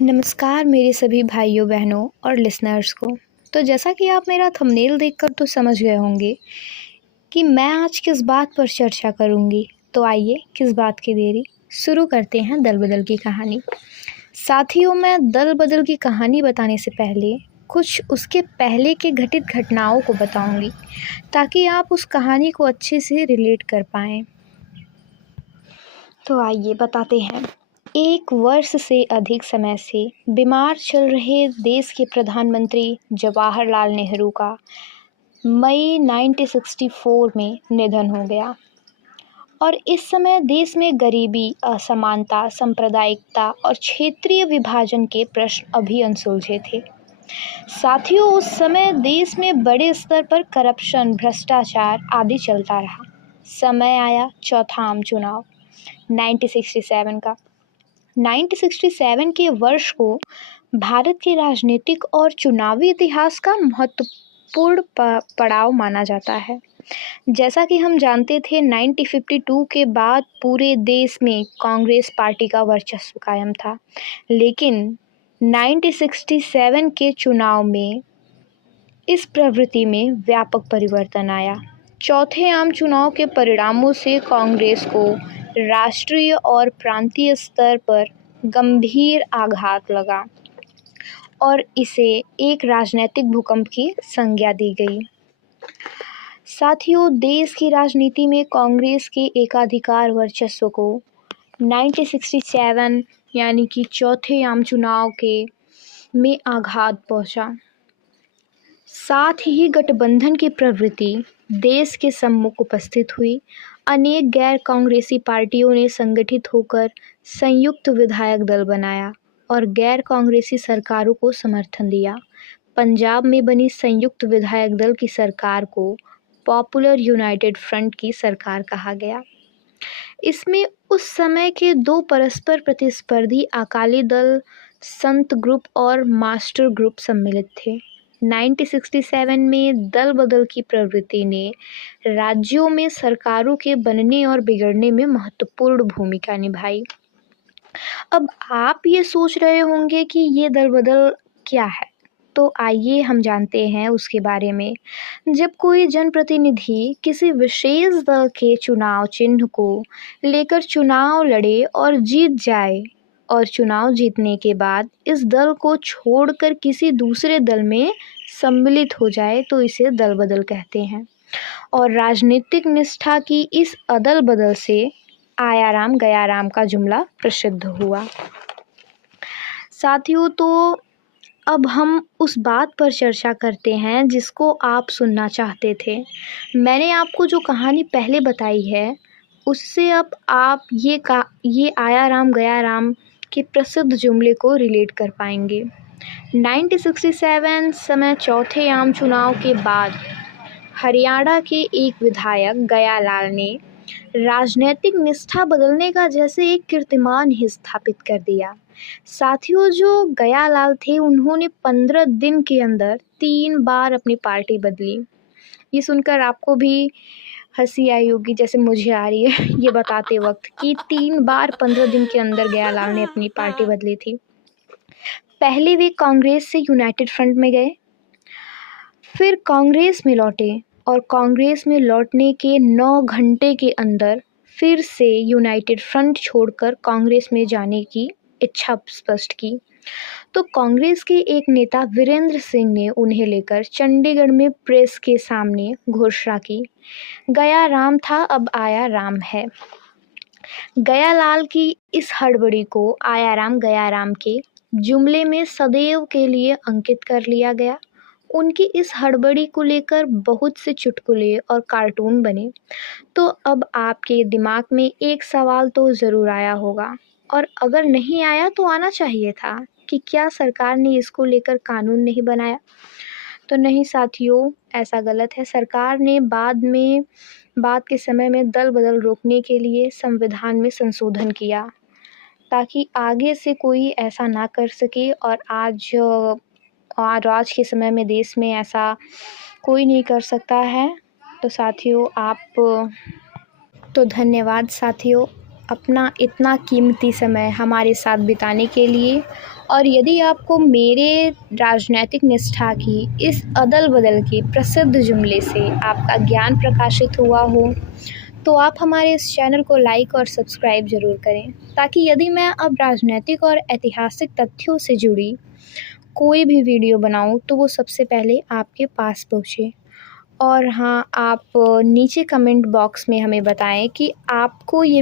नमस्कार मेरे सभी भाइयों बहनों और लिसनर्स को। तो जैसा कि आप मेरा थंबनेल देखकर तो समझ गए होंगे कि मैं आज किस बात पर चर्चा करूंगी। तो आइए किस बात की देरी, शुरू करते हैं दल बदल की कहानी। साथियों, मैं दल बदल की कहानी बताने से पहले कुछ उसके पहले के घटित घटनाओं को बताऊंगी ताकि आप उस कहानी को अच्छे से रिलेट कर पाएँ। तो आइए बताते हैं। 1 वर्ष से अधिक समय से बीमार चल रहे देश के प्रधानमंत्री जवाहरलाल नेहरू का मई 1964 में निधन हो गया और इस समय देश में गरीबी, असमानता, सांप्रदायिकता और क्षेत्रीय विभाजन के प्रश्न अभी अनसुलझे थे। साथियों, उस समय देश में बड़े स्तर पर करप्शन, भ्रष्टाचार आदि चलता रहा। समय आया चौथा आम चुनाव 1967 का। 1967 के वर्ष को भारत के राजनीतिक और चुनावी इतिहास का महत्वपूर्ण पड़ाव माना जाता है। जैसा कि हम जानते थे, 1952 के बाद पूरे देश में कांग्रेस पार्टी का वर्चस्व कायम था, लेकिन 1967 के चुनाव में इस प्रवृत्ति में व्यापक परिवर्तन आया। चौथे आम चुनाव के परिणामों से कांग्रेस को राष्ट्रीय और प्रांतीय स्तर पर गंभीर आघात लगा और इसे एक राजनीतिक भूकंप की संज्ञा दी गई। साथियों, देश की राजनीति में कांग्रेस के एकाधिकार वर्चस्व को 1967 यानी कि चौथे आम चुनाव में आघात पहुंचा। साथ ही गठबंधन की प्रवृत्ति देश के सम्मुख उपस्थित हुई। अनेक गैर कांग्रेसी पार्टियों ने संगठित होकर संयुक्त विधायक दल बनाया और गैर कांग्रेसी सरकारों को समर्थन दिया। पंजाब में बनी संयुक्त विधायक दल की सरकार को पॉपुलर यूनाइटेड फ्रंट की सरकार कहा गया। इसमें उस समय के 2 परस्पर प्रतिस्पर्धी अकाली दल, संत ग्रुप और मास्टर ग्रुप सम्मिलित थे। 1967 में दल बदल की प्रवृत्ति ने राज्यों में सरकारों के बनने और बिगड़ने में महत्वपूर्ण भूमिका निभाई। अब आप ये सोच रहे होंगे कि ये दल बदल क्या है, तो आइए हम जानते हैं उसके बारे में। जब कोई जनप्रतिनिधि किसी विशेष दल के चुनाव चिन्ह को लेकर चुनाव लड़े और जीत जाए और चुनाव जीतने के बाद इस दल को छोड़कर किसी दूसरे दल में सम्मिलित हो जाए तो इसे दल बदल कहते हैं। और राजनीतिक निष्ठा की इस अदल बदल से आया राम गया राम का जुमला प्रसिद्ध हुआ। साथियों, तो अब हम उस बात पर चर्चा करते हैं जिसको आप सुनना चाहते थे। मैंने आपको जो कहानी पहले बताई है उससे अब आप ये आया राम गया राम के प्रसिद्ध जुमले को रिलेट कर पाएंगे। 1967 समय चौथे आम चुनाव के बाद हरियाणा के एक विधायक गयालाल ने राजनीतिक निष्ठा बदलने का जैसे एक कीर्तिमान ही स्थापित कर दिया। साथियों, जो गयालाल थे उन्होंने 15 दिन के अंदर 3 बार अपनी पार्टी बदली। ये सुनकर आपको भी हंसी आई होगी जैसे मुझे आ रही है ये बताते वक्त कि 3 बार 15 दिन के अंदर गयालाल ने अपनी पार्टी बदली थी। पहले वे कांग्रेस से यूनाइटेड फ्रंट में गए, फिर कांग्रेस में लौटे और कांग्रेस में लौटने के 9 घंटे के अंदर फिर से यूनाइटेड फ्रंट छोड़कर कांग्रेस में जाने की इच्छा स्पष्ट की। तो कांग्रेस के एक नेता वीरेंद्र सिंह ने उन्हें लेकर चंडीगढ़ में प्रेस के सामने घोषणा की, गया राम था अब आया राम है। गयालाल की इस हड़बड़ी को आया राम गया राम के जुमले में सदैव के लिए अंकित कर लिया गया। उनकी इस हड़बड़ी को लेकर बहुत से चुटकुले और कार्टून बने। तो अब आपके दिमाग में एक सवाल तो ज़रूर आया होगा, और अगर नहीं आया तो आना चाहिए था, कि क्या सरकार ने इसको लेकर कानून नहीं बनाया। तो नहीं साथियों, ऐसा गलत है। सरकार ने बाद के समय में दल बदल रोकने के लिए संविधान में संशोधन किया ताकि आगे से कोई ऐसा ना कर सके, और आज के समय में देश में ऐसा कोई नहीं कर सकता है। तो साथियों, तो धन्यवाद साथियों, अपना इतना कीमती समय हमारे साथ बिताने के लिए। और यदि आपको मेरे राजनैतिक निष्ठा की इस अदल-बदल के प्रसिद्ध जुमले से आपका ज्ञान प्रकाशित हुआ हो, तो आप हमारे इस चैनल को लाइक और सब्सक्राइब ज़रूर करें, ताकि यदि मैं अब राजनैतिक और ऐतिहासिक तथ्यों से जुड़ी कोई भी वीडियो बनाऊँ तो वो सबसे पहले आपके पास पहुँचे। और हाँ, आप नीचे कमेंट बॉक्स में हमें बताएं कि आपको ये